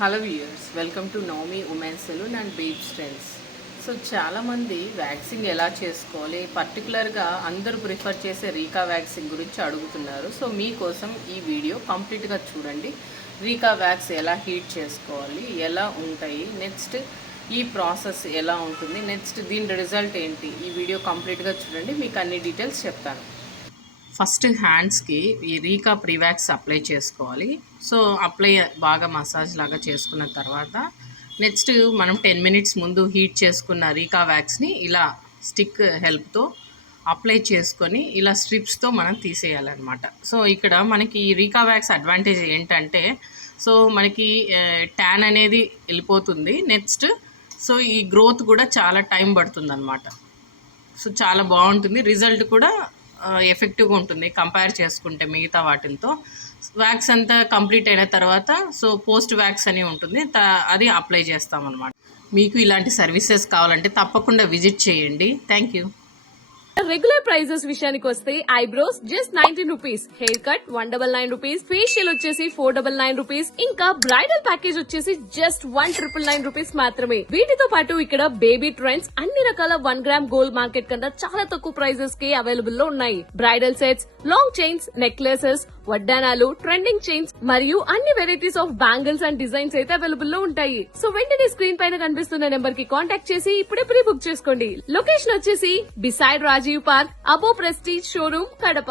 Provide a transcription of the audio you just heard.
Hello viewers, welcome to Navami women's salon and babes trends. So చాలామంది waxing ఎలా చేసుకోవాలి, పర్టికులర్గా అందరూ ప్రిఫర్ చేసే రీకా వ్యాక్సింగ్ గురించి అడుగుతున్నారు. సో మీకోసం ఈ వీడియో కంప్లీట్గా చూడండి. రీకా వ్యాక్స్ ఎలా హీట్ చేసుకోవాలి, ఎలా ఉంటాయి, నెక్స్ట్ ఈ ప్రాసెస్ ఎలా ఉంటుంది, నెక్స్ట్ దీని రిజల్ట్ ఏంటి, ఈ వీడియో కంప్లీట్గా చూడండి. మీకు అన్ని డీటెయిల్స్ చెప్తాను. ఫస్ట్ హ్యాండ్స్కి ఈ రీకా ప్రీవాక్స్ అప్లై చేసుకోవాలి. సో అప్లై బాగా మసాజ్ లాగా చేసుకున్న తర్వాత నెక్స్ట్ మనం 10 మినిట్స్ ముందు హీట్ చేసుకున్న రీకా వ్యాక్స్ని ఇలా స్టిక్ హెల్ప్తో అప్లై చేసుకొని ఇలా స్ట్రిప్స్తో మనం తీసేయాలన్నమాట. సో ఇక్కడ మనకి ఈ రీకా వ్యాక్స్ అడ్వాంటేజ్ ఏంటంటే, సో మనకి ట్యాన్ అనేది వెళ్ళిపోతుంది. నెక్స్ట్ సో ఈ గ్రోత్ కూడా చాలా టైం పడుతుంది అన్నమాట. సో చాలా బాగుంటుంది, రిజల్ట్ కూడా ఎఫెక్టివ్గా ఉంటుంది కంపేర్ చేసుకుంటే మిగతా వాటితో. వ్యాక్స్ అంతా కంప్లీట్ అయిన తర్వాత సో పోస్ట్ వ్యాక్స్ అని ఉంటుంది, అది అప్లై చేస్తామన్నమాట. మీకు ఇలాంటి సర్వీసెస్ కావాలంటే తప్పకుండా విజిట్ చేయండి. Thank you. రెగ్యులర్ ప్రైజెస్ విషయానికి వస్తే eyebrows just 19 rupees, hair cut 199 rupees, facial వచ్చేసి 499 రూపీస్, ఇంకా బ్రైడల్ ప్యాకేజ్ వచ్చేసి జస్ట్ 1999 రూపీస్ మాత్రమే. వీటితో పాటు ఇక్కడ బేబీ ట్రెండ్స్ అన్ని రకాల 1 గ్రామ్ గోల్డ్ మార్కెట్ కన్నా చాలా తక్కువ ప్రైజెస్ కి అవైలబుల్ లో ఉన్నాయి. Bridal sets, long chains, necklaces, వడ్డానాలు, ట్రెండింగ్ చైన్స్ మరియు అన్ని varieties of bangles and designs అయితే అవైలబుల్ లో ఉంటాయి. సో వెంటనే స్క్రీన్ పైన కనిపిస్తున్న నెంబర్ కి కాంటాక్ట్ చేసి ఇప్పుడే ప్రీ బుక్ చేసుకోండి. లొకేషన్ వచ్చేసి బిసైడ్ రాజీవ్ పార్క్, అబో ప్రెస్టీజ్ షోరూమ్, కడప.